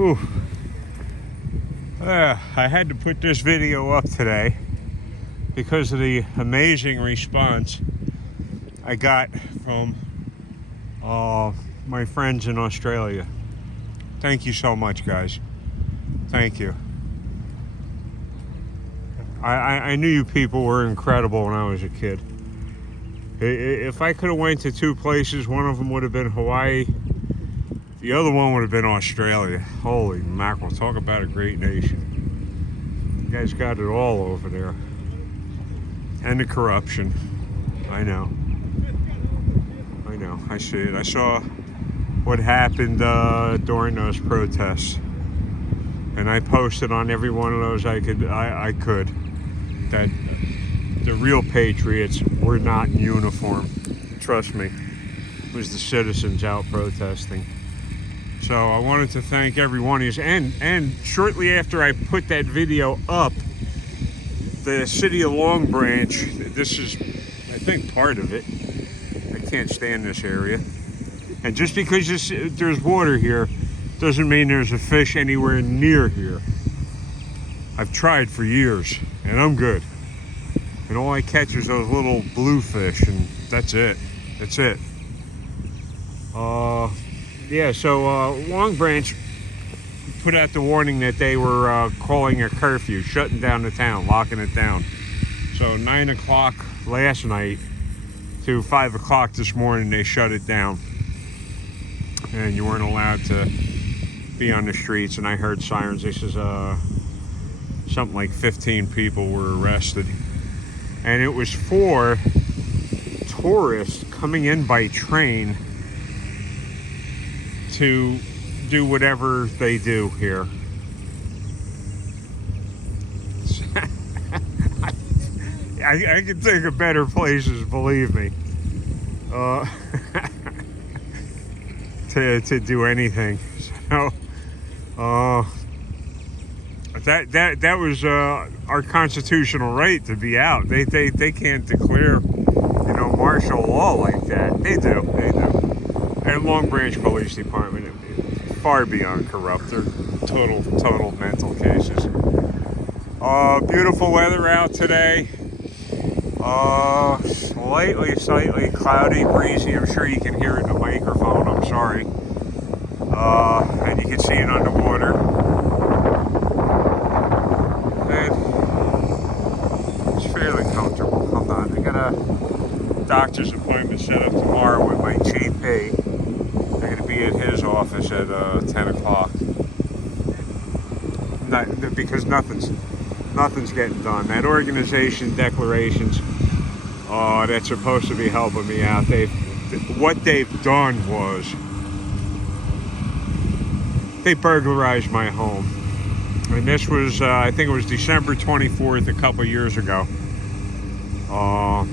Whew. I had to put this video up today because of the amazing response I got from my friends in Australia. Thank you so much, guys. Thank you. I knew you people were incredible when I was a kid. If I could have went to two places, one of them would have been Hawaii. The other one would have been Australia. Holy mackerel, talk about a great nation. You guys got it all over there. And the corruption. I know. I see it. I saw what happened during those protests. And I posted on every one of those I could that the real patriots were not in uniform. Trust me. It was the citizens out protesting. So I wanted to thank every one of you. And shortly after I put that video up, the city of Long Branch, this is, I think, part of it. I can't stand this area. And just because there's water here, doesn't mean there's a fish anywhere near here. I've tried for years, and I'm good. And all I catch is those little bluefish, and that's it. That's it. Yeah, so Long Branch put out the warning that they were calling a curfew, shutting down the town, locking it down. So 9 o'clock last night to 5 o'clock this morning, they shut it down. And you weren't allowed to be on the streets. And I heard sirens. They says something like 15 people were arrested. And it was for tourists coming in by train to do whatever they do here. I can think of better places, believe me, to do anything. So that was our constitutional right to be out. They can't declare, martial law like that. They do. And Long Branch Police Department, far beyond corrupt. They're total mental cases. Beautiful weather out today. Slightly cloudy, breezy. I'm sure you can hear it in the microphone. I'm sorry. And you can see it underwater. And it's fairly comfortable. Hold on. I got a doctor's appointment set up tomorrow with my GP. I'm going to be at his office at 10 o'clock. Because nothing's getting done. That organization declarations that's supposed to be helping me out, what they've done was they burglarized my home. And this was, I think it was December 24th, a couple years ago. Or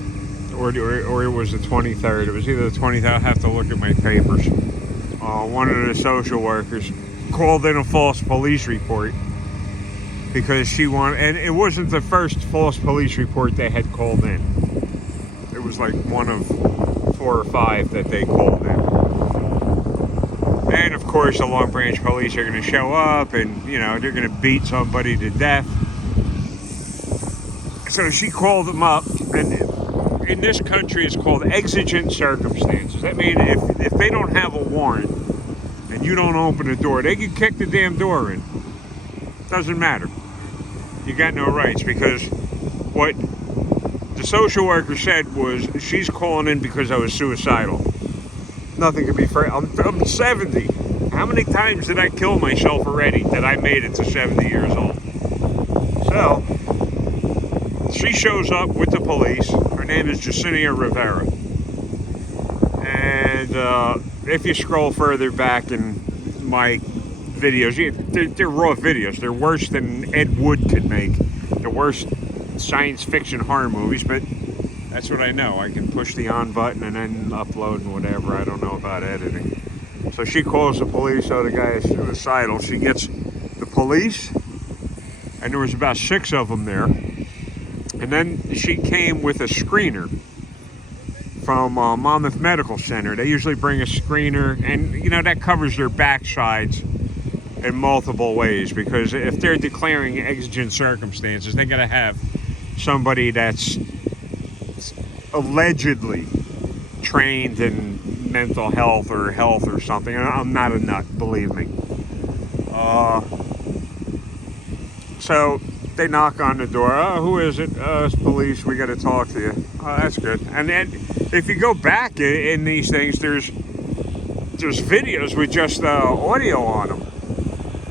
it was the 23rd. It was either the 23rd. I'll have to look at my papers. One of the social workers called in a false police report because she wanted, and it wasn't the first false police report they had called in. It was like one of 4 or 5 that they called in. And of course, the Long Branch police are going to show up and, they're going to beat somebody to death. So she called them up, and in this country it's called exigent circumstances. That means if they don't have a warrant and you don't open the door, they can kick the damn door in. Doesn't matter. You got no rights, because what the social worker said was she's calling in because I was suicidal. Nothing could be fair. I'm 70. How many times did I kill myself already that I made it to 70 years old? So she shows up with the police. Her name is Jessenia Rivera. And if you scroll further back in my videos, they're raw videos. They're worse than Ed Wood could make. The worst science fiction horror movies, but that's what I know. I can push the on button and then upload and whatever. I don't know about editing. So she calls the police. So the guy is suicidal. She gets the police, and there was about 6 of them there. And then she came with a screener from Monmouth Medical Center. They usually bring a screener, and that covers their backsides in multiple ways, because if they're declaring exigent circumstances, they got to have somebody that's allegedly trained in mental health or something. I'm not a nut, believe me. So they knock on the door. Oh, who is it? It's police. We got to talk to you. Oh, that's good. And then if you go back in these things, there's videos with just audio on them.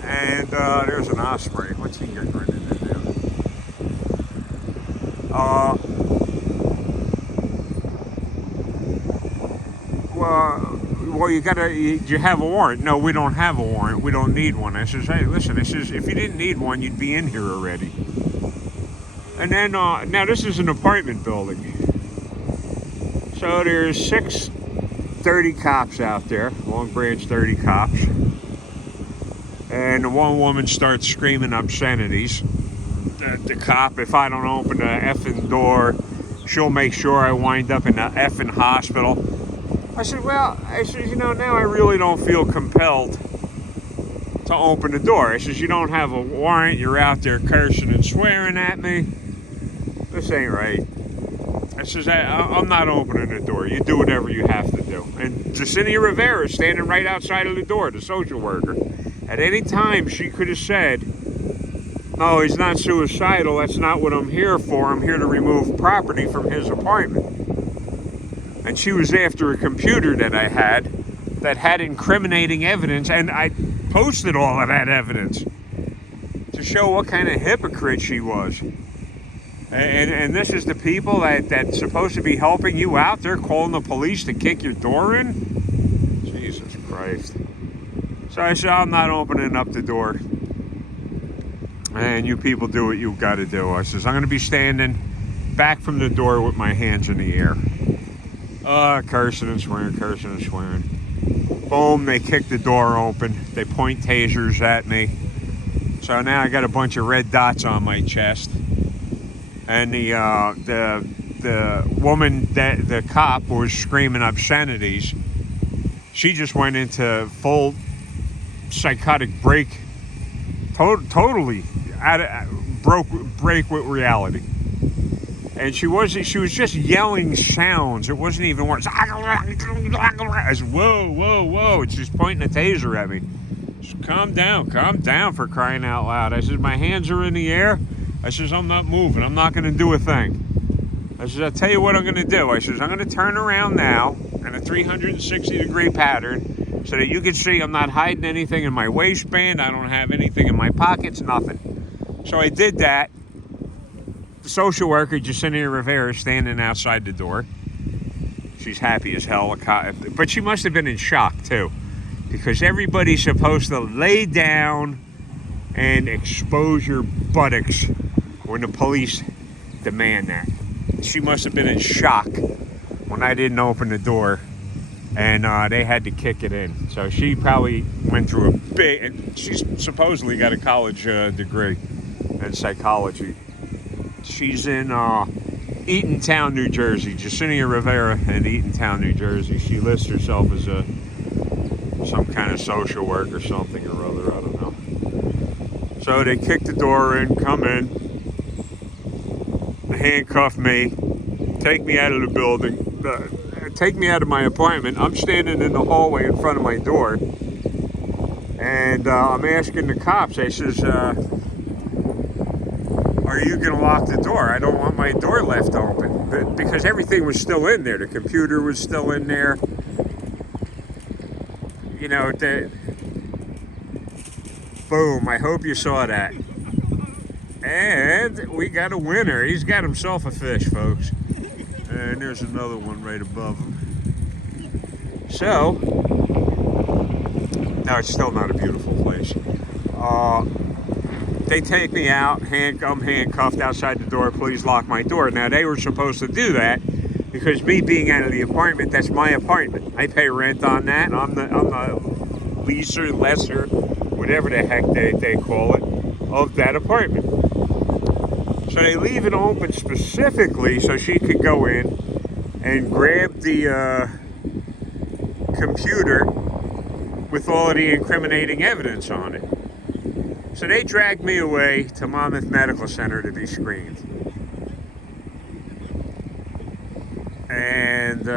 And there's an osprey. What's he getting ready to do? Well, you have a warrant. No, we don't have a warrant. We don't need one. I says, hey, listen, if you didn't need one, you'd be in here already. And then, now this is an apartment building. So there's 30 cops out there, Long Branch 30 cops. And one woman starts screaming obscenities. The cop, if I don't open the effing door, she'll make sure I wind up in the effing hospital. I said, now I really don't feel compelled to open the door. I says, you don't have a warrant, you're out there cursing and swearing at me. This ain't right. I says, I'm not opening the door. You do whatever you have to do. And Jessenia Rivera is standing right outside of the door, the social worker. At any time, she could have said, no, he's not suicidal. That's not what I'm here for. I'm here to remove property from his apartment. And she was after a computer that I had that had incriminating evidence, and I posted all of that evidence to show what kind of hypocrite she was. And this is the people that's supposed to be helping you out. They're calling the police to kick your door in? Jesus Christ. So I said, I'm not opening up the door. And you people do what you've got to do. I says, I'm going to be standing back from the door with my hands in the air. Cursing and swearing. Boom, they kick the door open. They point tasers at me. So now I got a bunch of red dots on my chest. And the woman, the cop, was screaming obscenities. She just went into full psychotic break. Totally break with reality. And she was just yelling sounds. It wasn't even words. As whoa. It's just pointing a taser at me. Just calm down for crying out loud. I said, my hands are in the air. I says, I'm not moving. I'm not going to do a thing. I says, I'll tell you what I'm going to do. I says, I'm going to turn around now in a 360-degree pattern so that you can see I'm not hiding anything in my waistband. I don't have anything in my pockets, nothing. So I did that. The social worker, Jessenia Rivera, is standing outside the door. She's happy as hell. But she must have been in shock, too, because everybody's supposed to lay down and expose your buttocks when the police demand that. She must have been in shock when I didn't open the door and they had to kick it in. So she probably went through and she's supposedly got a college degree in psychology. She's in Eatontown, New Jersey. Jessenia Rivera in Eatontown, New Jersey. She lists herself as some kind of social work or something or other. I don't know. So they kick the door in, come in, handcuff me, take me out of the building, take me out of my apartment. I'm standing in the hallway in front of my door, and I'm asking the cops, I says, are you going to lock the door? I don't want my door left open. Because everything was still in there. The computer was still in there. You know, boom, I hope you saw that. And we got a winner. He's got himself a fish, folks. And there's another one right above him. So, no, it's still not a beautiful place. They take me out, I'm handcuffed outside the door, please lock my door. Now, they were supposed to do that because me being out of the apartment, that's my apartment. I pay rent on that. I'm the leaser, lesser, whatever the heck they call it, of that apartment. So they leave it open specifically so she could go in and grab the computer with all of the incriminating evidence on it. So they dragged me away to Monmouth Medical Center to be screened. And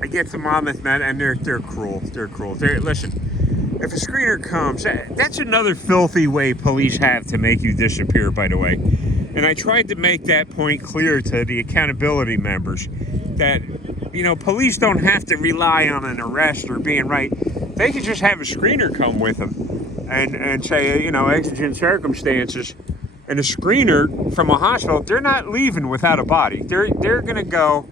I get to Monmouth Med, and they're cruel. They're cruel. Listen, if a screener comes, that's another filthy way police have to make you disappear, by the way. And I tried to make that point clear to the accountability members that, you know, police don't have to rely on an arrest or being right. They could just have a screener come with them and say, you know, exigent circumstances. And a screener from a hospital, they're not leaving without a body. They're going to go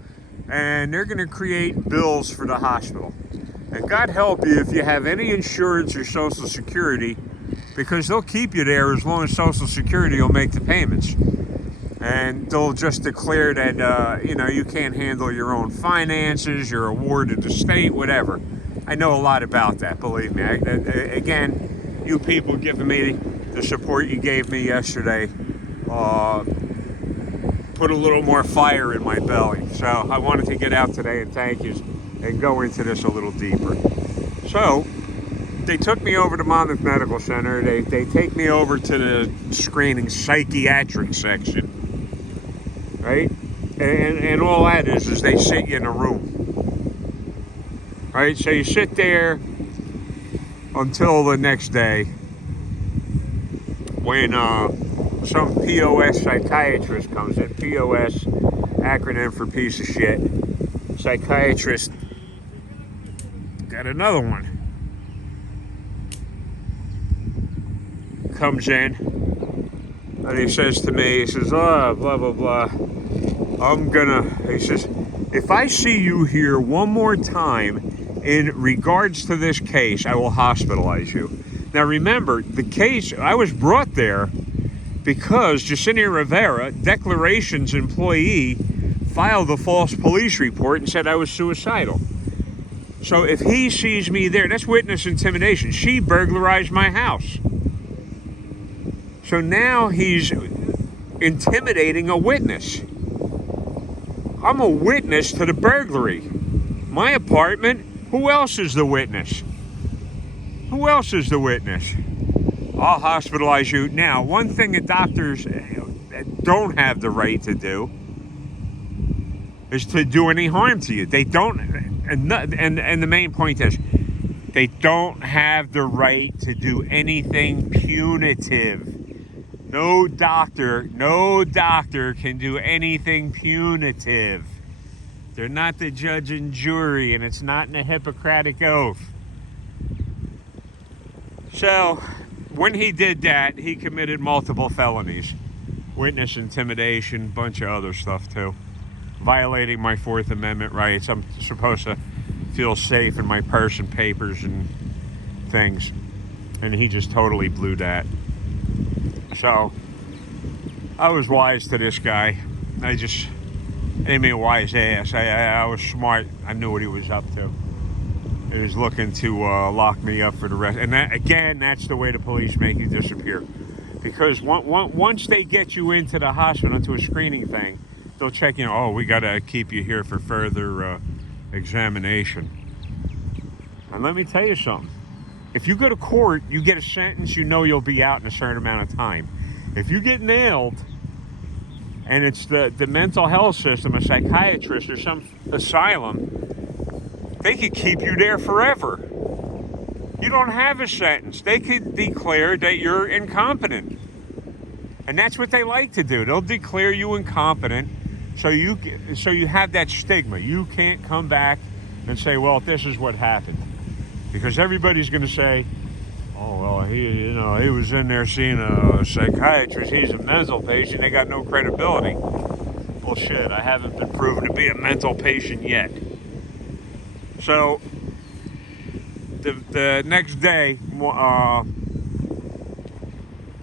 and they're going to create bills for the hospital. And God help you if you have any insurance or Social Security, because they'll keep you there as long as Social Security will make the payments. And they'll just declare that, you know, you can't handle your own finances, you're awarded the state, whatever. I know a lot about that, believe me. Again, you people giving me the support you gave me yesterday put a little more fire in my belly. So I wanted to get out today and thank you and go into this a little deeper. So they took me over to Monmouth Medical Center. They take me over to the screening psychiatric section, right? And all that is they sit you in a room, right? So you sit there until the next day when some POS psychiatrist comes in. POS, acronym for piece of shit. Psychiatrist. Got another one. Comes in and he says to me, he says, oh, blah, blah, blah. He says, if I see you here one more time in regards to this case, I will hospitalize you. Now remember, the case, I was brought there because Jessenia Rivera, Declarations employee, filed a false police report and said I was suicidal. So if he sees me there, that's witness intimidation. She burglarized my house. So now he's intimidating a witness. I'm a witness to the burglary. My apartment, who else is the witness? Who else is the witness? I'll hospitalize you. Now, one thing that doctors don't have the right to do is to do any harm to you. They don't, and the main point is, they don't have the right to do anything punitive. No doctor can do anything punitive. They're not the judge and jury, and it's not in the Hippocratic Oath. So, when he did that, he committed multiple felonies. Witness intimidation, bunch of other stuff too. Violating my Fourth Amendment rights. I'm supposed to feel safe in my purse and papers and things. And he just totally blew that. So, I was wise to this guy. I didn't mean a wise ass. I was smart. I knew what he was up to. He was looking to lock me up for the rest. And that, again, that's the way the police make you disappear. Because once they get you into the hospital, into a screening thing, they'll check, oh, we got to keep you here for further examination. And let me tell you something. If you go to court, you get a sentence, you know you'll be out in a certain amount of time. If you get nailed, and it's the mental health system, a psychiatrist or some asylum, they could keep you there forever. You don't have a sentence. They could declare that you're incompetent. And that's what they like to do. They'll declare you incompetent so you have that stigma. You can't come back and say, well, this is what happened. Because everybody's going to say, oh, well, he was in there seeing a psychiatrist. He's a mental patient. They got no credibility. Well, shit, I haven't been proven to be a mental patient yet. So, the next day,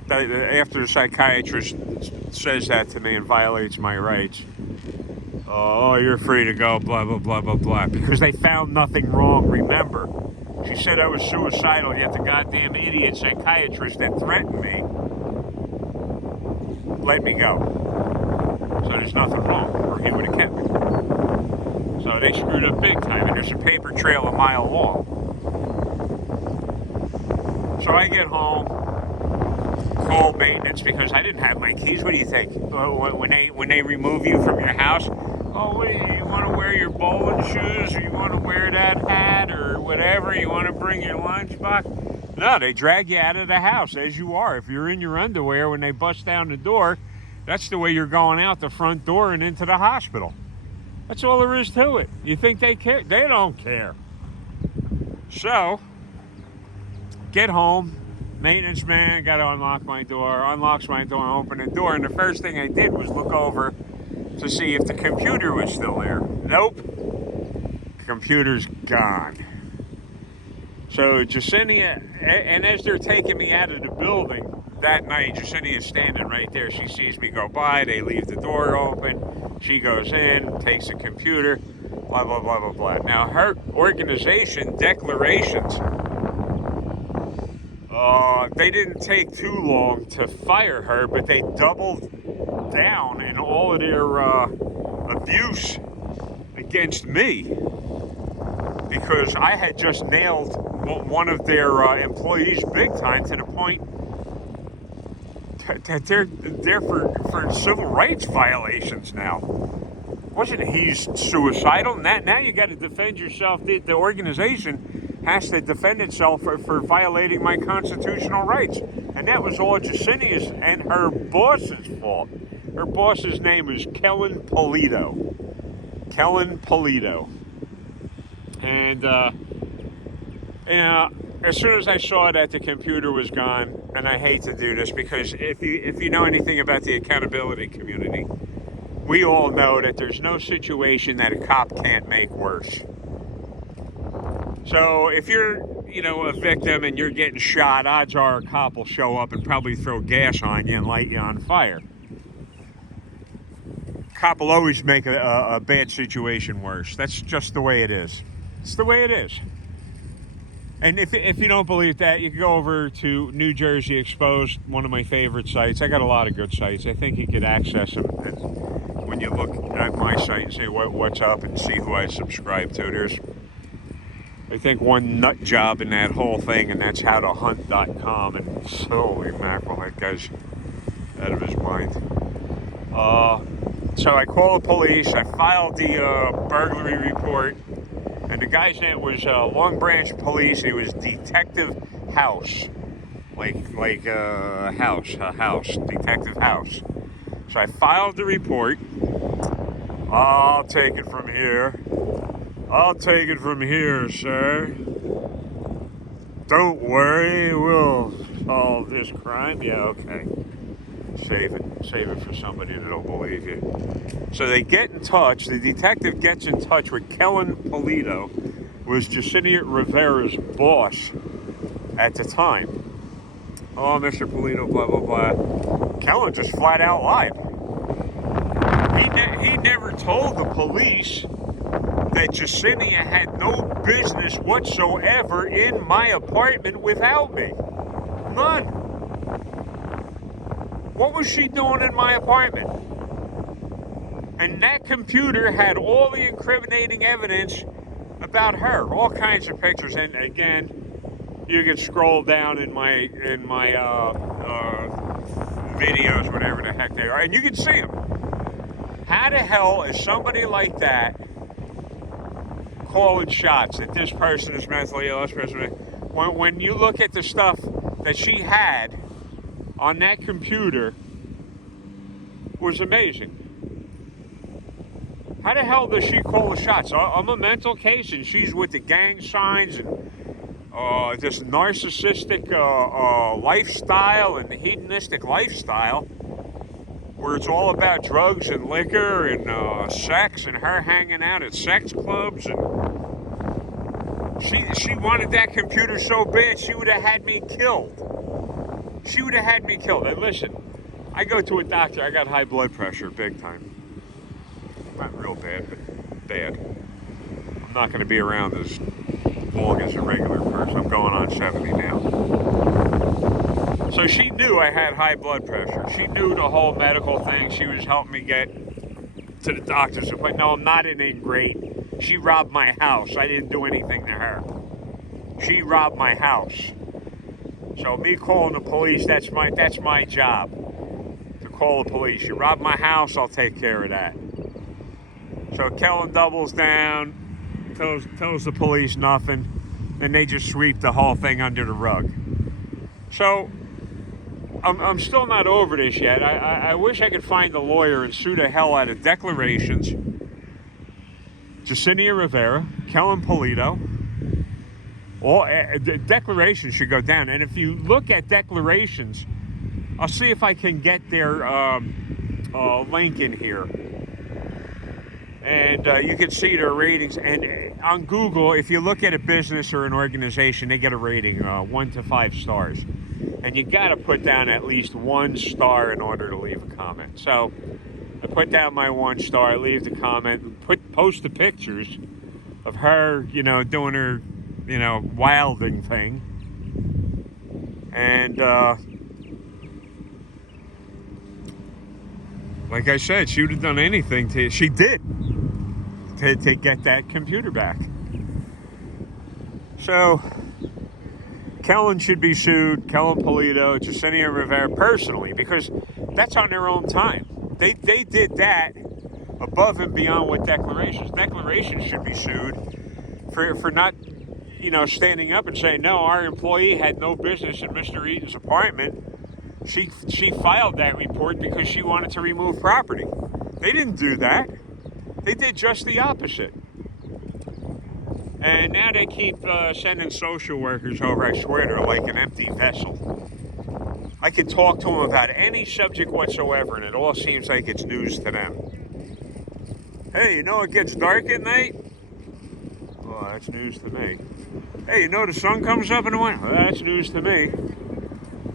after the psychiatrist says that to me and violates my rights, oh, you're free to go, blah, blah, blah, blah, blah, because they found nothing wrong, remember. She said I was suicidal, yet the goddamn idiot psychiatrist that threatened me let me go. So there's nothing wrong, or he would have kept me. So they screwed up big time, and there's a paper trail a mile long. So I get home, call maintenance because I didn't have my keys. What do you think? When they remove you from your house, oh, what do you want to wear your bowling shoes, or you want to wear that hat, or whatever? You want to bring your lunchbox? No, they drag you out of the house as you are. If you're in your underwear when they bust down the door, that's the way you're going out the front door and into the hospital. That's all there is to it. You think they care? They don't care. So, get home. Maintenance man got to unlock my door. Unlocks my door, open the door, and the first thing I did was look over to see if the computer was still there. Nope. The computer's gone. So Jessenia, and as they're taking me out of the building that night, Jessenia's standing right there. She sees me go by. They leave the door open. She goes in, takes the computer, blah, blah, blah, blah, blah. Now, her organization declarations, they didn't take too long to fire her, but they doubled down in all of their abuse against me because I had just nailed one of their employees big time to the point that they're there for civil rights violations now. Wasn't he suicidal? Now you got to defend yourself. The organization has to defend itself for violating my constitutional rights. And that was all Jessenia's and her boss's fault. Her boss's name is KELLEN Polito. KELLEN Polito. And, as soon as I saw that the computer was gone, and I hate to do this because if you know anything about the accountability community, we all know that there's no situation that a cop can't make worse. So if you're, a victim and you're getting shot, odds are a cop will show up and probably throw gas on you and light you on fire. Cop will always make a bad situation worse. That's just the way it is. It's the way it is. And if you don't believe that, you can go over to New Jersey Exposed, one of my favorite sites. I got a lot of good sites. I think you could access them when you look at my site and say what's up and see who I subscribe to. There's, I think, one nut job in that whole thing, and that's howtohunt.com. And holy mackerel, that guy's out of his mind. So I call the police. I filed the burglary report. And the guy's name was Long Branch Police. He was Detective House, like a house, Detective House. So I filed the report. I'll take it from here. I'll take it from here, sir. Don't worry, we'll solve this crime. Yeah, okay. Save it for somebody that'll believe you. So they get in touch. The detective gets in touch with KELLEN Polito, was Jessenia Rivera's boss at the time. Oh, Mr. Polito, blah, blah, blah. KELLEN just flat out lied. He never told the police that Jessenia had no business whatsoever in my apartment without me. None. What was she doing in my apartment? And that computer had all the incriminating evidence about her, all kinds of pictures. And again, you can scroll down in my videos, whatever the heck they are, and you can see them. How the hell is somebody like that calling shots that this person is mentally ill, this person is... When you look at the stuff that she had on that computer, was amazing. How the hell does she call the shots? I'm a mental case, and she's with the gang signs and this narcissistic lifestyle and the hedonistic lifestyle, where it's all about drugs and liquor and sex, and her hanging out at sex clubs. And she wanted that computer so bad, she would have had me killed. She would have had me killed. And listen, I go to a doctor. I got high blood pressure, big time. Not real bad, but bad. I'm not going to be around as long as a regular person. I'm going on 70 now. So she knew I had high blood pressure. She knew the whole medical thing. She was helping me get to the doctor's appointment. No, I'm not in a great She robbed my house. I didn't do anything to her. She robbed my house. So me calling the police, that's my job. To call the police. You robbed my house, I'll take care of that. So Kellen doubles down, tells the police nothing, and they just sweep the whole thing under the rug. So I'm still not over this yet. I wish I could find a lawyer and sue the hell out of declarations, Jessenia Rivera, Kellen Polito. All declarations should go down. And if you look at declarations, I'll see if I can get their link in here. And you can see their ratings. And on Google, if you look at a business or an organization, they get a rating, 1 to 5 stars. And you got to put down at least 1 star in order to leave a comment. So I put down my 1 star, leave the comment, post the pictures of her, doing her, wilding thing. And like I said, she would have done anything to get that computer back. So Kellen should be sued, Kellen Polito, Jessenia Rivera personally, because that's on their own time. They did that above and beyond what declarations. Declarations should be sued for not, standing up and saying, no, our employee had no business in Mr. Eaton's apartment. She filed that report because she wanted to remove property. They didn't do that. They did just the opposite. And now they keep sending social workers over. I swear they're like an empty vessel. I can talk to them about any subject whatsoever, and it all seems like it's news to them. Hey, it gets dark at night? Well, that's news to me. Hey, the sun comes up in the morning? Well, that's news to me.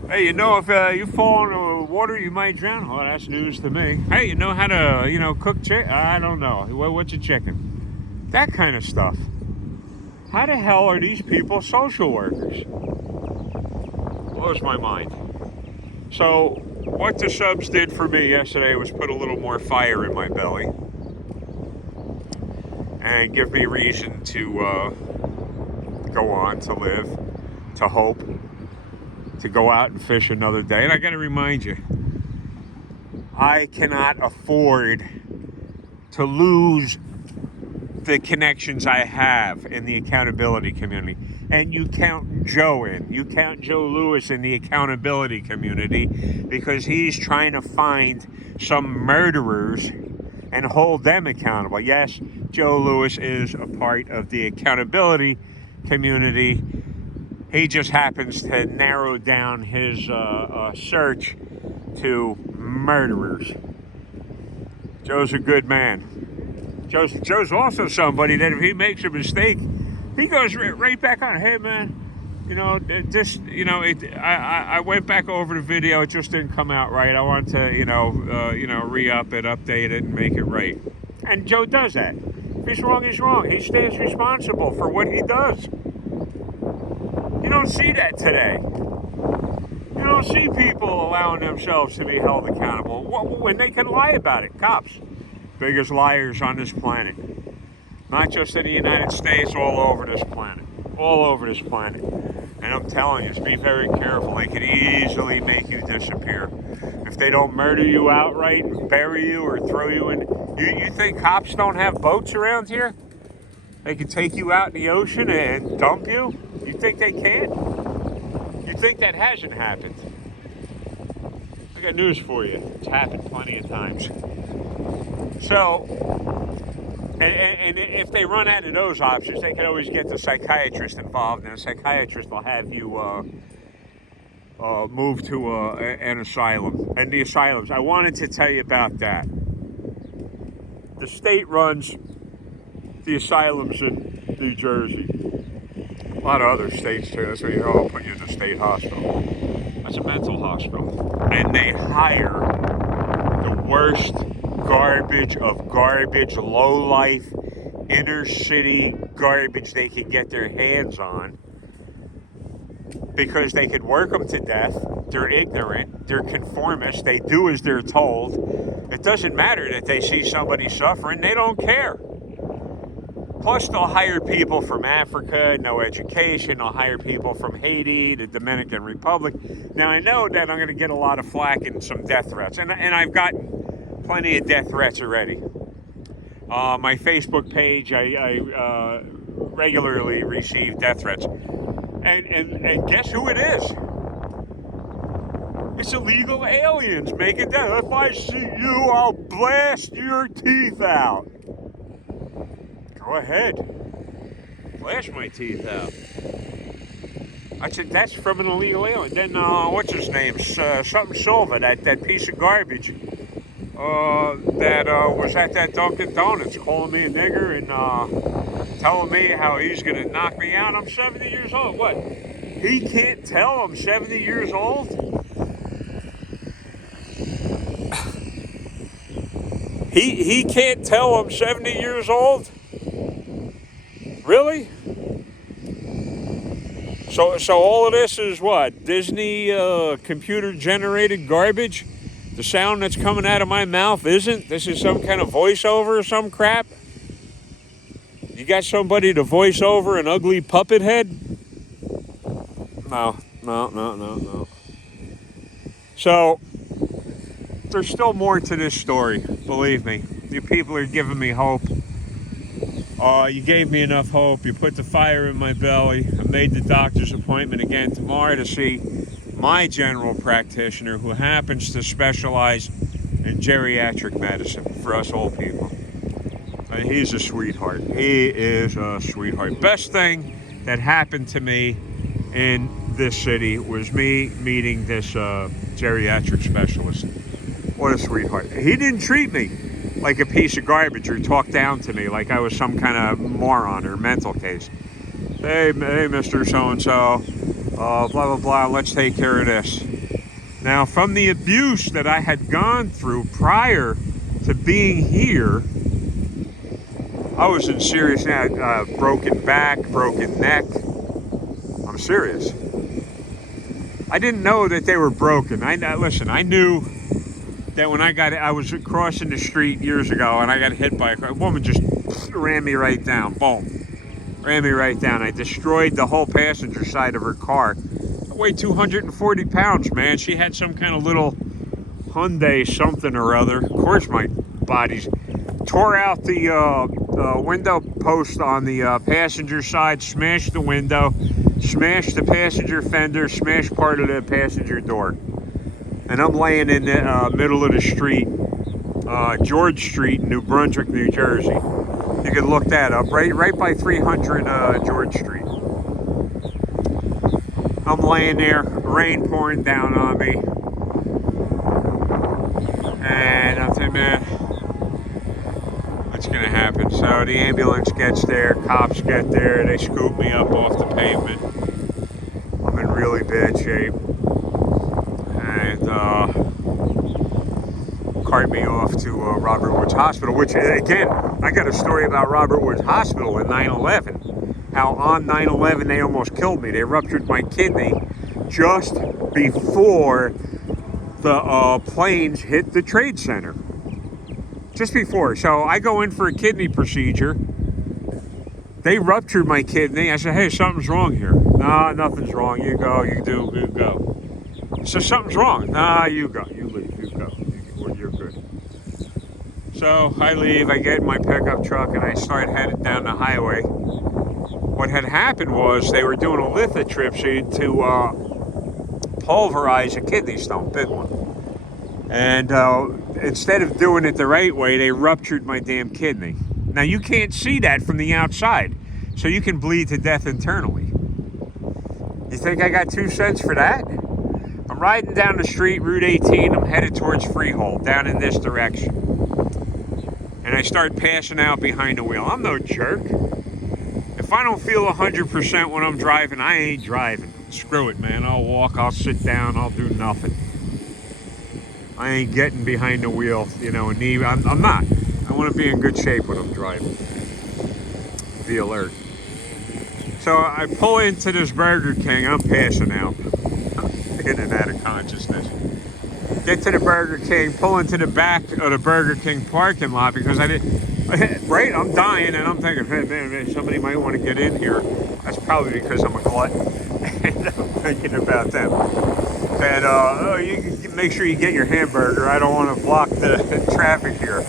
Hey, if you fall into water, you might drown? Well, that's news to me. Hey, you know how to, cook chicken? I don't know. What's a chicken? That kind of stuff. How the hell are these people social workers? Blows my mind. So, what the subs did for me yesterday was put a little more fire in my belly and give me reason to go on, to live, to hope, to go out and fish another day. And I got to remind you, I cannot afford to lose the connections I have in the accountability community. And you count Joe in. You count Joe Lewis in the accountability community because he's trying to find some murderers and hold them accountable. Yes, Joe Lewis is a part of the accountability community. He just happens to narrow down his search to murderers. Joe's a good man. Joe's also somebody that if he makes a mistake, he goes right back on. Hey, man, I went back over the video. It just didn't come out right. I want to, re-up it, update it, and make it right. And Joe does that. If he's wrong, he's wrong. He stays responsible for what he does. You don't see that today. You don't see people allowing themselves to be held accountable when they can lie about it. Cops, biggest liars on this planet. Not just in the United States, all over this planet. All over this planet. And I'm telling you, be very careful. They could easily make you disappear. If they don't murder you outright and bury you or throw you in... You think cops don't have boats around here? They can take you out in the ocean and dump you? You think they can't? You think that hasn't happened? I got news for you. It's happened plenty of times. So, and if they run out of those options, they can always get the psychiatrist involved, and a psychiatrist will have you move to an asylum. And the asylums, I wanted to tell you about that. The state runs the asylums in New Jersey. A lot of other states too. That's why I'll put you in the state hospital. That's a mental hospital. And they hire the worst garbage of garbage, low-life, inner-city garbage they can get their hands on because they could work them to death. They're ignorant. They're conformists. They do as they're told. It doesn't matter that they see somebody suffering. They don't care. Plus, they'll hire people from Africa, no education. They'll hire people from Haiti, the Dominican Republic. Now, I know that I'm going to get a lot of flack and some death threats. And I've gotten plenty of death threats already. My Facebook page, I regularly receive death threats. And guess who it is? It's illegal aliens making death. If I see you, I'll blast your teeth out. Go ahead. Flash my teeth out. I said, that's from an illegal alien. Then, what's his name? Something Silva, that piece of garbage that was at that Dunkin' Donuts calling me a nigger and telling me how he's going to knock me out. I'm 70 years old. What? He can't tell I'm 70 years old? He can't tell I'm 70 years old? Really? So all of this is what? Disney computer-generated garbage? The sound that's coming out of my mouth isn't? This is some kind of voiceover or some crap? You got somebody to voice over an ugly puppet head? No. So, there's still more to this story, believe me. You people are giving me hope. You gave me enough hope. You put the fire in my belly. I made the doctor's appointment again tomorrow to see my general practitioner, who happens to specialize in geriatric medicine for us old people. And he's a sweetheart. He is a sweetheart. Best thing that happened to me in this city was me meeting this geriatric specialist. What a sweetheart. He didn't treat me like a piece of garbage or talk down to me like I was some kind of moron or mental case. Hey, Mr. So-and-so, blah, blah, blah, let's take care of this. Now, from the abuse that I had gone through prior to being here, I was in serious, broken back, broken neck. I'm serious. I didn't know that they were broken. Listen, I knew that when I was crossing the street years ago and I got hit by a car. A woman just ran me right down. Boom. Ran me right down. I destroyed the whole passenger side of her car. I weighed 240 pounds, man. She had some kind of little Hyundai something or other. Of course, my body's tore out the window post on the passenger side, smashed the window, smashed the passenger fender, smashed part of the passenger door. And I'm laying in the middle of the street, George Street, New Brunswick, New Jersey. You can look that up, right by 300 George Street. I'm laying there, rain pouring down on me. And I'm thinking, man, what's going to happen? So the ambulance gets there, cops get there, they scoop me up off the pavement. I'm in really bad shape. And cart me off to Robert Woods Hospital, which, again, I got a story about Robert Woods Hospital in 9/11. How on 9/11 they almost killed me. They ruptured my kidney just before the planes hit the Trade Center. Just before. So I go in for a kidney procedure. They ruptured my kidney. I said, hey, something's wrong here. No, nothing's wrong. You go, you go. So something's wrong. Nah, you go, you leave, you go. You're good. So I leave, I get in my pickup truck, and I start headed down the highway. What had happened was they were doing a lithotripsy to pulverize a kidney stone, big one. And instead of doing it the right way, they ruptured my damn kidney. Now, you can't see that from the outside, so you can bleed to death internally. You think I got 2 cents for that? I'm riding down the street, Route 18. I'm headed towards Freehold, down in this direction. And I start passing out behind the wheel. I'm no jerk. If I don't feel 100% when I'm driving, I ain't driving. Screw it, man. I'll walk, I'll sit down, I'll do nothing. I ain't getting behind the wheel, I'm not. I want to be in good shape when I'm driving. Be alert. So I pull into this Burger King. I'm passing out. In and out of consciousness. get to the Burger King, pull into the back of the Burger King parking lot because I didn't. Right, I'm dying and I'm thinking, hey man, somebody might want to get in here. That's probably because I'm a glutton and I'm thinking about them. And you make sure you get your hamburger. I don't want to block the traffic here.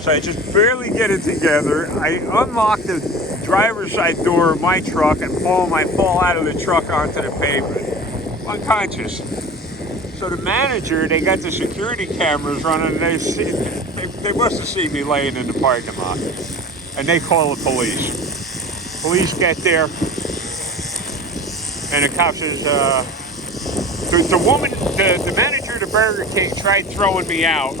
So I just barely get it together. I unlock the driver's side door of my truck and fall out of the truck onto the pavement, unconscious. So the manager, they got the security cameras running, and they must have seen me laying in the parking lot, and they call the police. Police get there, and the cop says, the manager of the Burger King tried throwing me out.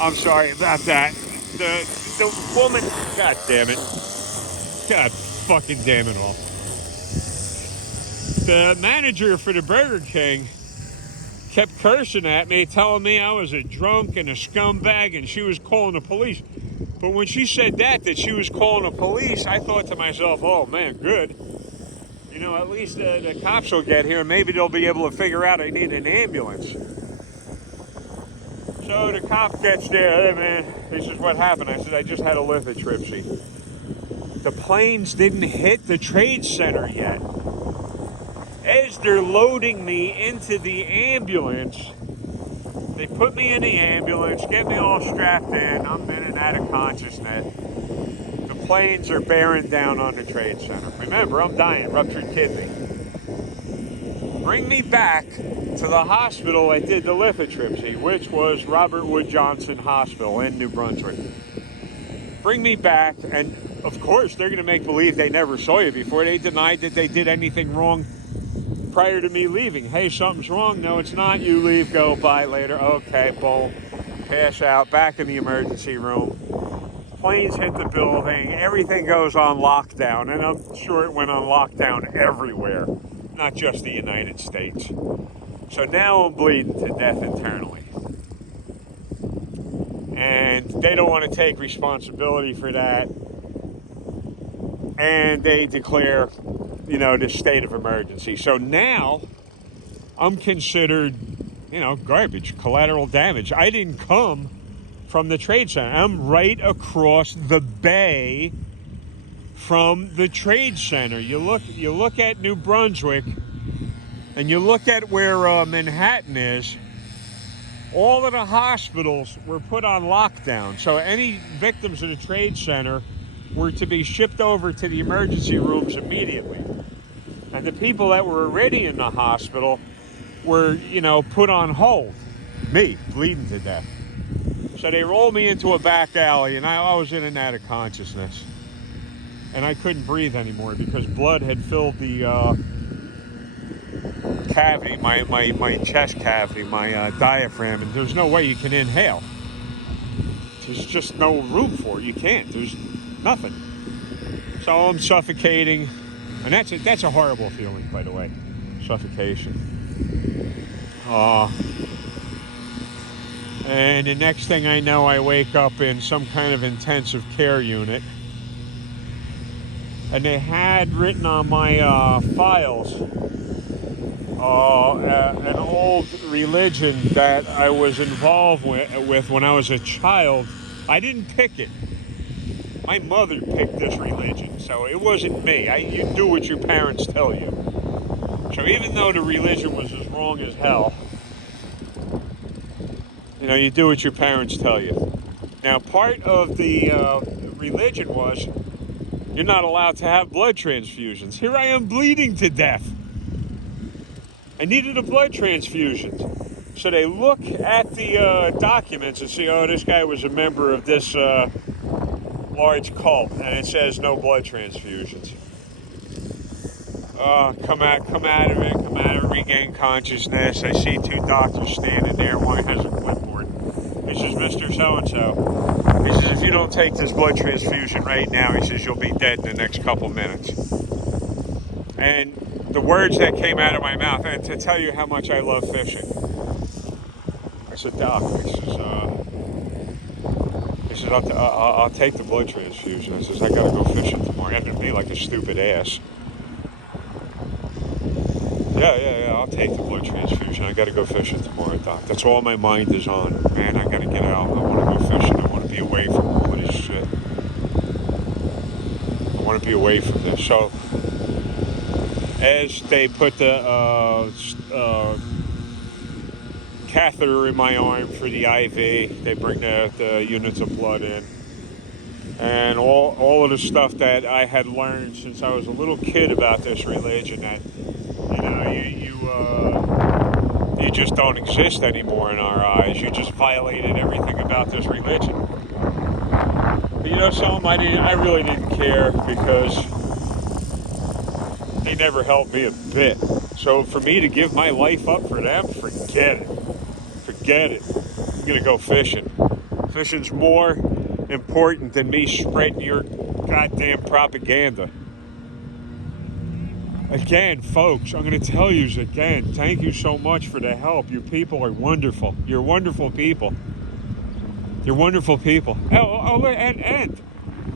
I'm sorry about that. The woman, God damn it. God fucking damn it all. The manager for the Burger King kept cursing at me, telling me I was a drunk and a scumbag and she was calling the police. But when she said that she was calling the police, I thought to myself, oh man, good. You know, at least the cops will get here and maybe they'll be able to figure out I need an ambulance. So the cop gets there, hey man, this is what happened. I said, I just had a lithotripsy. The planes didn't hit the trade center yet. As they're loading me into the ambulance, they put me in the ambulance, get me all strapped in, I'm in and out of consciousness. The planes are bearing down on the trade center. Remember, I'm dying, ruptured kidney. Bring me back to the hospital I did the lithotripsy, which was Robert Wood Johnson Hospital in New Brunswick. Bring me back, and of course, they're going to make believe they never saw you before. They denied that they did anything wrong prior to me leaving. Hey, something's wrong. No, it's not. You leave, go, bye later. Okay, boom. Pass out, back in the emergency room. Planes hit the building. Everything goes on lockdown, and I'm sure it went on lockdown everywhere, not just the United States. So now I'm bleeding to death internally. And they don't want to take responsibility for that. And they declare, you know, this state of emergency. So now I'm considered, you know, garbage, collateral damage. I didn't come from the trade center. I'm right across the bay from the trade center. You look at New Brunswick and you look at where Manhattan is. All of the hospitals were put on lockdown. So any victims of the trade center were to be shipped over to the emergency rooms immediately. And the people that were already in the hospital were, you know, put on hold. Me, bleeding to death. So they rolled me into a back alley, and I was in and out of consciousness. And I couldn't breathe anymore because blood had filled the cavity, my chest cavity, my diaphragm, and there's no way you can inhale. There's just no room for it. You can't. There's nothing. So I'm suffocating, and that's a horrible feeling, by the way, suffocation. And the next thing I know, I wake up in some kind of intensive care unit, and they had written on my files an old religion that I was involved with when I was a child. I didn't pick it. My mother picked this religion, so it wasn't me. You do what your parents tell you. So even though the religion was as wrong as hell, you know, you do what your parents tell you. Now, part of the religion was you're not allowed to have blood transfusions. Here I am bleeding to death. I needed a blood transfusion. So they look at the documents and see, oh, this guy was a member of this large cult, and it says no blood transfusions. Come out of it, regain consciousness. I see two doctors standing there. One has a clipboard. He says, Mr. So-and-so. He says, if you don't take this blood transfusion right now, he says, you'll be dead in the next couple minutes. And the words that came out of my mouth, and to tell you how much I love fishing. I said, Doc, he says, I'll take the blood transfusion. I says, I gotta go fishing tomorrow. And to me, like a stupid ass. Yeah. I'll take the blood transfusion. I got to go fishing tomorrow, Doc. That's all my mind is on. Man, I got to get out. I want to go fishing. I want to be away from all this shit. I want to be away from this. So, as they put the catheter in my arm for the IV, they bring the units of blood in. And all of the stuff that I had learned since I was a little kid about this religion, that you just don't exist anymore in our eyes. You just violated everything about this religion. But you know something? I really didn't care, because they never helped me a bit. So for me to give my life up for them, forget it. Forget it. I'm gonna go fishing. Fishing's more important than me spreading your goddamn propaganda. Again, folks, I'm going to tell you again, thank you so much for the help. You people are wonderful. You're wonderful people. You're wonderful people. And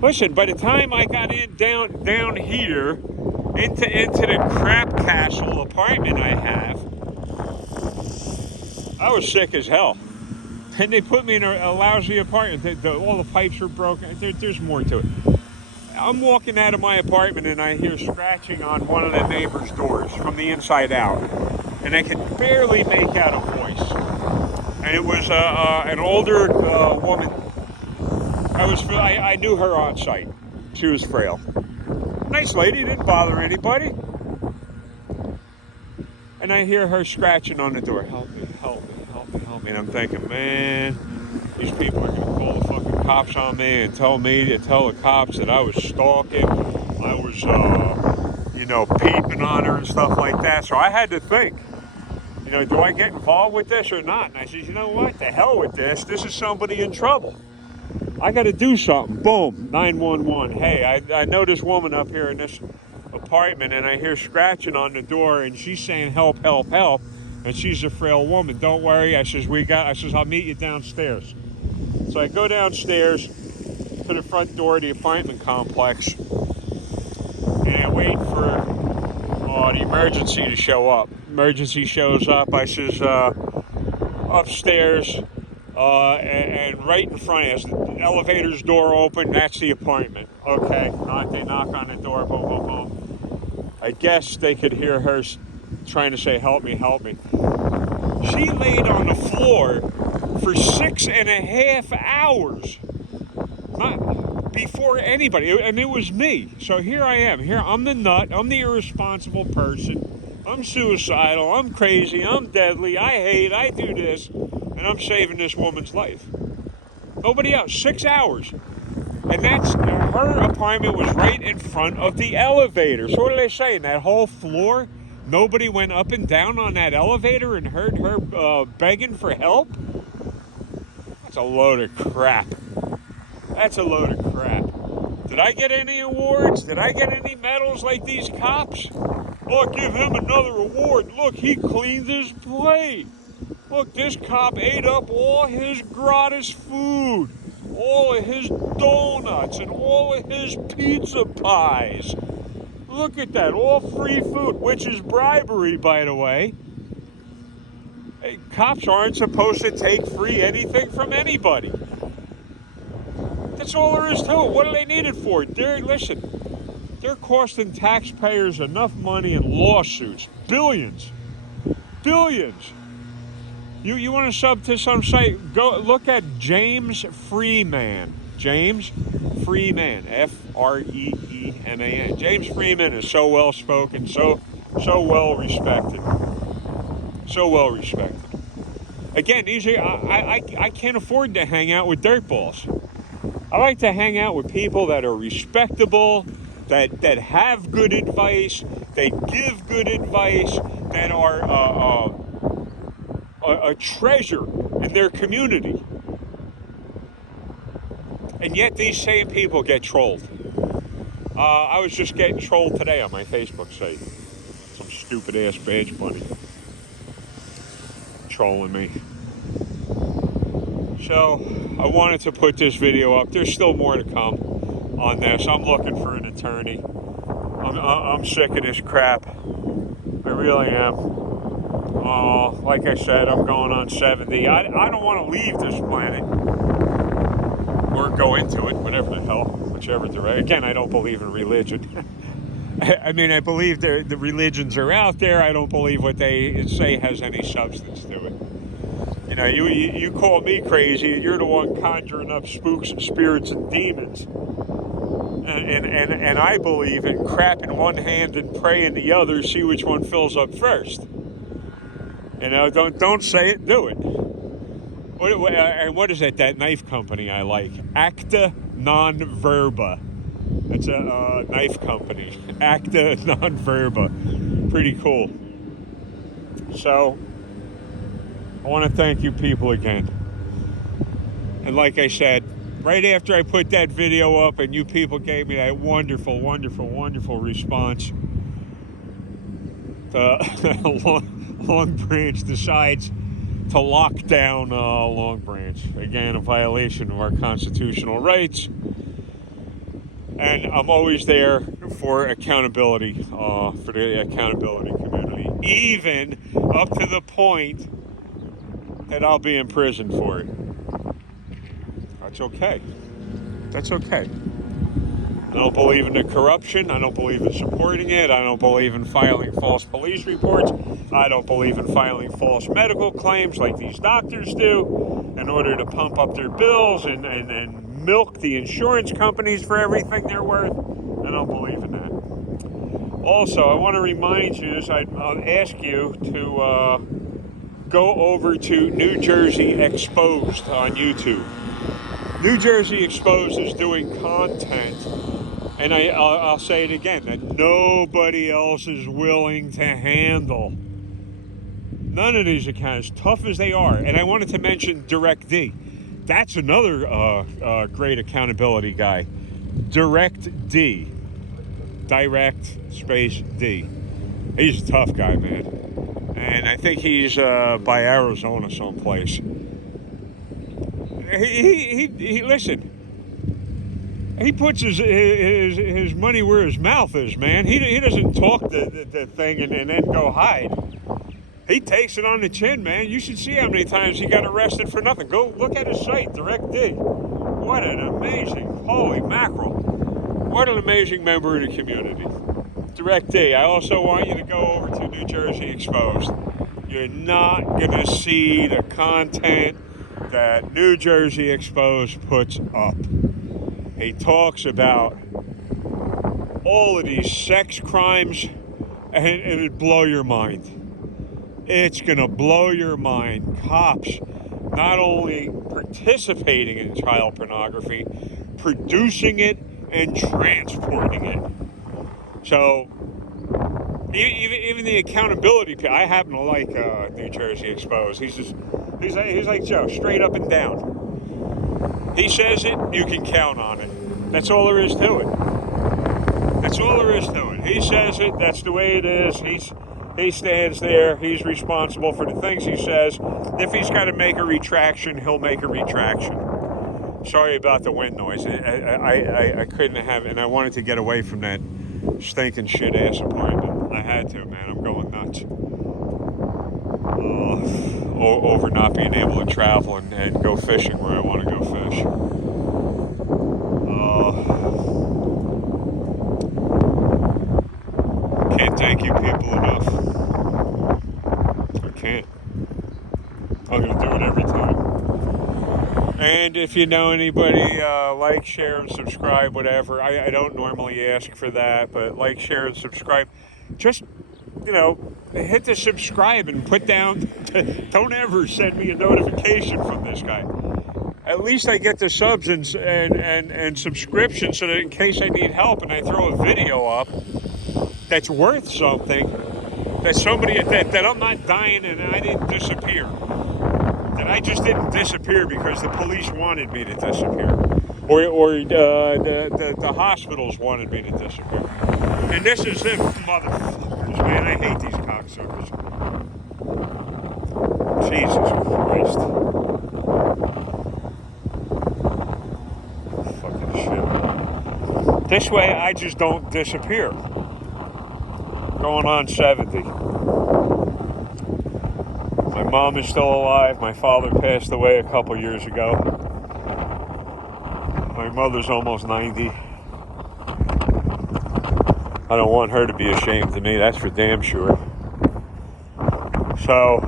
listen, by the time I got down here into the crap castle apartment I have, I was sick as hell. And they put me in a lousy apartment. All the pipes were broken. There's more to it. I'm walking out of my apartment and I hear scratching on one of the neighbor's doors from the inside out. And I could barely make out a voice. And it was an older woman. I knew her on sight. She was frail. Nice lady, didn't bother anybody. And I hear her scratching on the door. Help me, help me, help me, help me. And I'm thinking, man, these people are going to call the fucking cops on me and tell the cops that I was stalking. I was, peeping on her and stuff like that. So I had to think, do I get involved with this or not? And I said, you know what? The hell with this. This is somebody in trouble. I got to do something. Boom, 911. Hey, I know this woman up here in this apartment, and I hear scratching on the door, and she's saying help, help, help, and she's a frail woman. Don't worry. I says I'll meet you downstairs. So I go downstairs to the front door of the apartment complex, and I wait for the emergency to show up. Emergency shows up. I says upstairs, and right in front of us, the elevator's door open. That's the apartment. Okay, they knock on the door. Boom, boom, boom. I guess they could hear her trying to say, help me, help me. She laid on the floor for 6.5 hours. Not before anybody. And it was me. So here I am. Here, I'm the nut. I'm the irresponsible person. I'm suicidal. I'm crazy. I'm deadly. I hate. I do this. And I'm saving this woman's life. Nobody else. 6 hours. And her apartment was right in front of the elevator. So what are they saying? That whole floor, nobody went up and down on that elevator and heard her begging for help? That's a load of crap. That's a load of crap. Did I get any awards? Did I get any medals like these cops? Oh, give him another award. Look, he cleaned his plate. Look, this cop ate up all his gratis food. All of his donuts and all of his pizza pies. Look at that, all free food, which is bribery, by the way. Hey, cops aren't supposed to take free anything from anybody. That's all there is to it. What do they need it for? They're costing taxpayers enough money in lawsuits. Billions. Billions. You want to sub to some site, go look at James Freeman. James Freeman, Freeman. James Freeman is so well spoken, so well respected. So well respected. Again, I can't afford to hang out with dirtballs. I like to hang out with people that are respectable, that have good advice, they give good advice, that are a treasure in their community. And yet these same people get trolled. I was just getting trolled today on my Facebook site. Some stupid ass badge bunny trolling me. So I wanted to put this video up. There's still more to come on this. I'm looking for an attorney. I'm sick of this crap. I really am. Like I said, I'm going on 70. I don't want to leave this planet or go into it, whatever the hell, whichever direction. Again, I don't believe in religion. I mean, I believe the religions are out there. I don't believe what they say has any substance to it. You know, you call me crazy. You're the one conjuring up spooks and spirits and demons. And I believe in crap in one hand and pray in the other, see which one fills up first. You know, don't say it, do it. What is it, that knife company I like? Acta non verba. It's a knife company. Acta non verba. Pretty cool. So, I want to thank you people again. And like I said, right after I put that video up and you people gave me that wonderful, wonderful, wonderful response, Long Branch decides to lock down Long Branch. Again, a violation of our constitutional rights. And I'm always there for accountability, for the accountability community, even up to the point that I'll be in prison for it. That's okay. That's okay. I don't believe in the corruption. I don't believe in supporting it. I don't believe in filing false police reports. I don't believe in filing false medical claims like these doctors do in order to pump up their bills and milk the insurance companies for everything they're worth. I don't believe in that. Also, I want to remind you, I'll ask you to go over to New Jersey Exposed on YouTube. New Jersey Exposed is doing content, and I'll say it again, that nobody else is willing to handle. None of these accounts, tough as they are. And I wanted to mention Direct D. That's another great accountability guy. Direct D. Direct space D. He's a tough guy, man. And I think he's by Arizona someplace. He listen. He puts his money where his mouth is, man. He doesn't talk the thing and then go hide. He takes it on the chin, man. You should see how many times he got arrested for nothing. Go look at his site, Direct D. What an amazing, holy mackerel. What an amazing member of the community. Direct D. I also want you to go over to New Jersey Exposed. You're not going to see the content that New Jersey Exposed puts up. He talks about all of these sex crimes, and it'd blow your mind. It's going to blow your mind. Cops not only participating in child pornography, producing it and transporting it. So, even the accountability, I happen to like New Jersey Exposed. He's like Joe, straight up and down. He says it, you can count on it. That's all there is to it. That's all there is to it. He says it, that's the way it is. He stands there, he's responsible for the things he says. If he's got to make a retraction, he'll make a retraction. Sorry about the wind noise. I couldn't have it, and I wanted to get away from that stinking shit ass appointment. I had to, man. I'm going nuts. Over not being able to travel and go fishing where I want to go fish. Can't thank you people enough. I can't. I'm going to do it every time. And if you know anybody, like, share, and subscribe, whatever. I don't normally ask for that, but like, share, and subscribe. Just, hit the subscribe and put down, don't ever send me a notification from this guy. At least I get the subs and subscriptions so that in case I need help and I throw a video up that's worth something, that somebody, that I'm not dying and I didn't disappear. That I just didn't disappear because the police wanted me to disappear. Or the hospitals wanted me to disappear. And this is them motherfuckers, man. I hate these cocksuckers. Jesus Christ. Fucking shit. This way I just don't disappear. Going on 70. My mom is still alive. My father passed away a couple years ago. My mother's almost 90. I don't want her to be ashamed of me, that's for damn sure. So,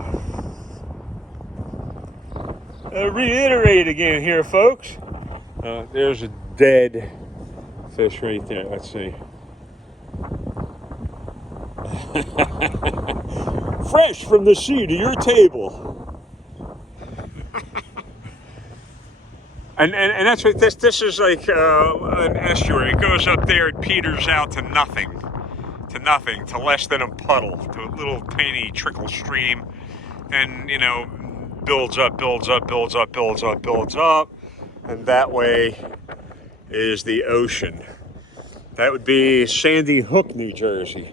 reiterate again here, folks. There's a dead fish right there. Let's see. Fresh from the sea to your table. And that's what this is like, an estuary. It goes up there, it peters out to nothing, to less than a puddle, to a little tiny trickle stream, and builds up, and that way is the ocean. That would be Sandy Hook, New Jersey,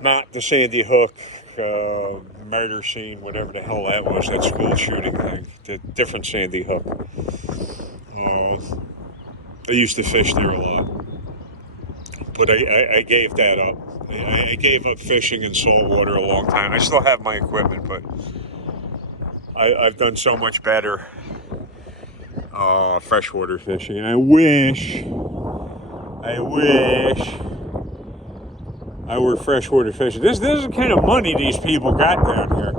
not the Sandy Hook murder scene, whatever the hell that was, that school shooting thing. The different Sandy Hook. I used to fish there a lot, but I gave that up. I gave up fishing in saltwater a long time. I still have my equipment, but I've done so much better freshwater fishing, and I wish I were freshwater fishing. This is the kind of money these people got down here.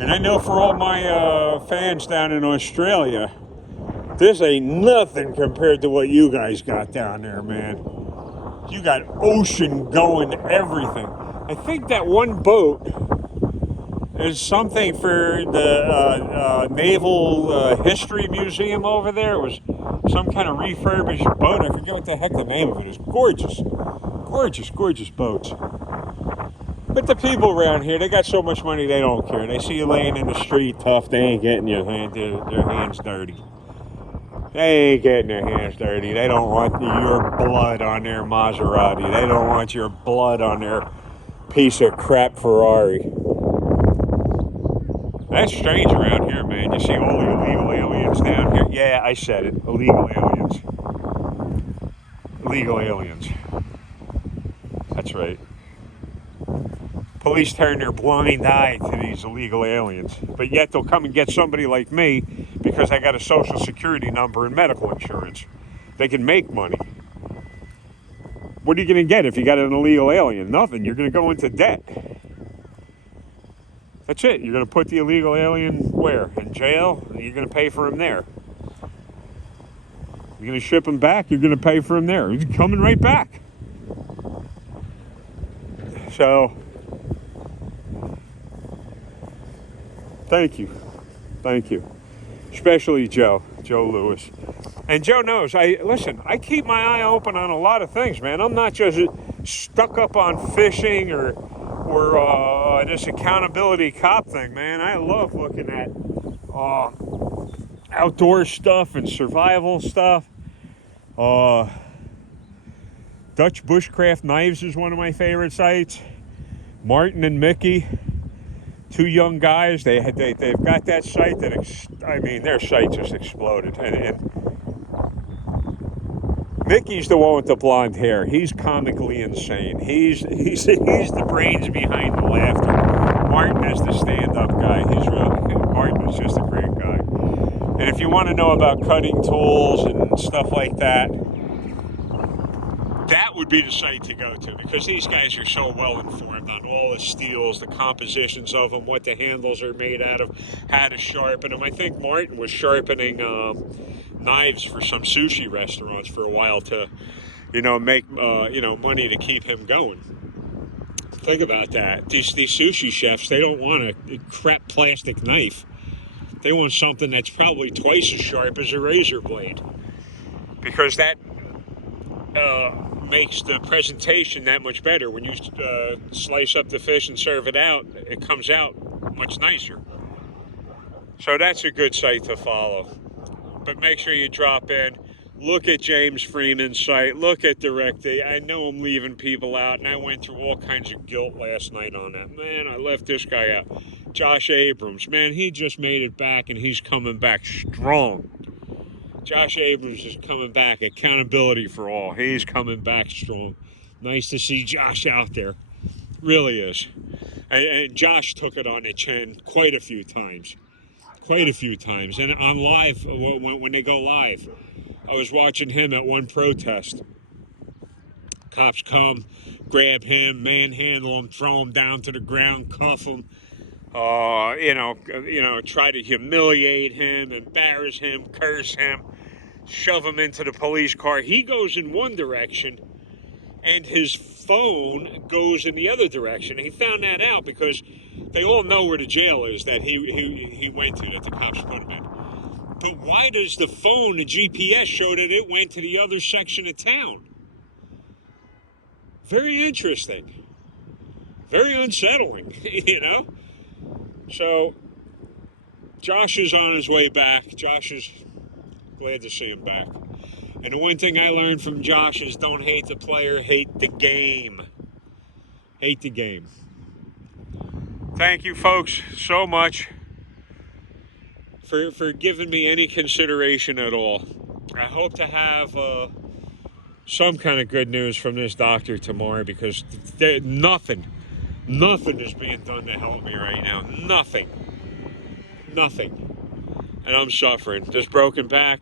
And I know for all my fans down in Australia, this ain't nothing compared to what you guys got down there, man. You got ocean going everything. I think that one boat is something for the Naval History Museum over there. It was some kind of refurbished boat. I forget what the heck the name of it is. Gorgeous. Gorgeous boats. But the people around here, they got so much money they don't care. They see you laying in the street tough, they ain't getting their hands dirty. They ain't getting their hands dirty. They don't want your blood on their Maserati. They don't want your blood on their piece of crap Ferrari. That's strange around here, man. You see all the illegal aliens down here. Yeah, I said it. Illegal aliens. Illegal aliens. That's right. Police turn their blind eye to these illegal aliens, but yet they'll come and get somebody like me because I got a social security number and medical insurance. They can make money. What are you going to get if you got an illegal alien? Nothing. You're going to go into debt. That's it. You're going to put the illegal alien where? In jail? And you're going to pay for him there. You're going to ship him back? You're going to pay for him there. He's coming right back. So, thank you. Especially Joe Lewis. And Joe knows, I keep my eye open on a lot of things, man. I'm not just stuck up on fishing or this accountability cop thing, man. I love looking at outdoor stuff and survival stuff. Dutch Bushcraft Knives is one of my favorite sites. Martin and Mickey, two young guys. They've got that site their site just exploded. And Mickey's the one with the blonde hair. He's comically insane. He's the brains behind the laughter. Martin is the stand-up guy. Martin is just a great guy. And if you want to know about cutting tools and stuff like that, that would be the site to go to, because these guys are so well informed on all the steels, the compositions of them, what the handles are made out of, how to sharpen them. I think Martin was sharpening knives for some sushi restaurants for a while to, make money to keep him going. Think about that. These sushi chefs, they don't want a crap plastic knife. They want something that's probably twice as sharp as a razor blade, because that makes the presentation that much better. When you slice up the fish and serve it out, it comes out much nicer. So that's a good site to follow. But make sure you drop in, look at James Freeman's site, look at DirectD. I know I'm leaving people out, and I went through all kinds of guilt last night on that. Man, I left this guy out. Josh Abrams, man, he just made it back, and he's coming back strong. Josh Abrams is coming back. Accountability for all. He's coming back strong. Nice to see Josh out there. Really is. And Josh took it on the chin quite a few times. Quite a few times. And on live, when they go live, I was watching him at one protest. Cops come, grab him, manhandle him, throw him down to the ground, cuff him, try to humiliate him, embarrass him, curse him, shove him into the police car. He goes in one direction, and his phone goes in the other direction. He found that out because they all know where the jail is that he went to, that the cops put him in. But why does the phone, the GPS, show that it went to the other section of town? Very interesting. Very unsettling, you know? So, Josh is on his way back. Josh is glad to see him back. And the one thing I learned from Josh is don't hate the player, hate the game. Hate the game. Thank you, folks, so much for giving me any consideration at all. I hope to have some kind of good news from this doctor tomorrow, because nothing is being done to help me right now. Nothing. And I'm suffering. This broken back,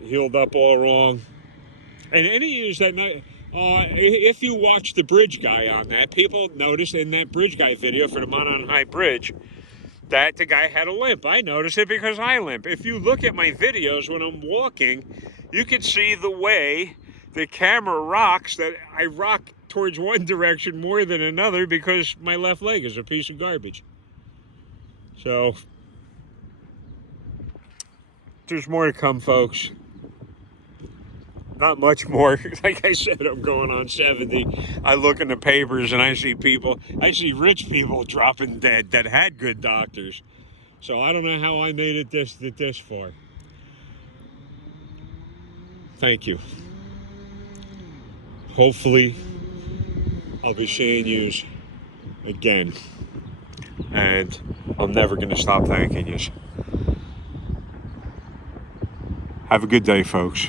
healed up all wrong. And he used that night. If you watch the bridge guy on that, people noticed in that bridge guy video for the Monon High Bridge that the guy had a limp. I noticed it because I limp. If you look at my videos when I'm walking, you can see the way the camera rocks, that I rock towards one direction more than another because my left leg is a piece of garbage. So, there's more to come, folks. Not much more. Like I said, I'm going on 70. I look in the papers and I see rich people dropping dead that had good doctors. So I don't know how I made it this far. Thank you. Hopefully, I'll be seeing you again. And I'm never going to stop thanking you. Have a good day, folks.